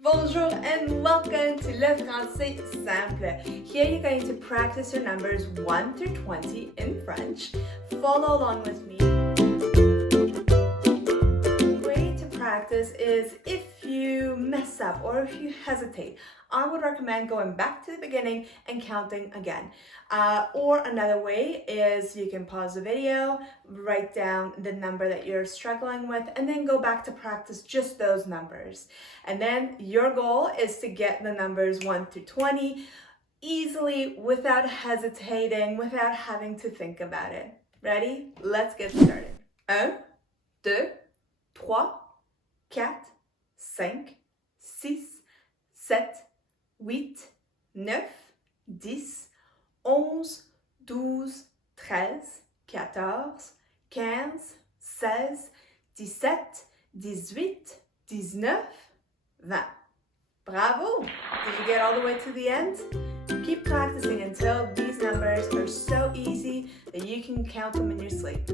Bonjour and welcome to Le Français Simple. Here you're going to practice your numbers 1 through 20 in French. Follow along with me. The way to practice is if you mess up or if you hesitate, I would recommend going back to the beginning and counting again. Or another way is you can pause the video, write down the number that you're struggling with, and then go back to practice just those numbers. And then your goal is to get the numbers 1 through 20 easily without hesitating, without having to think about it. Ready? Let's get started. 1, 2, 3, 4, 5, 6, 7, 8, 9, 10, 11, 12, 13, 14, 15, 16, 17, 18, 19, 20. Bravo! Did you get all the way to the end? Keep practicing until these numbers are so easy that you can count them in your sleep.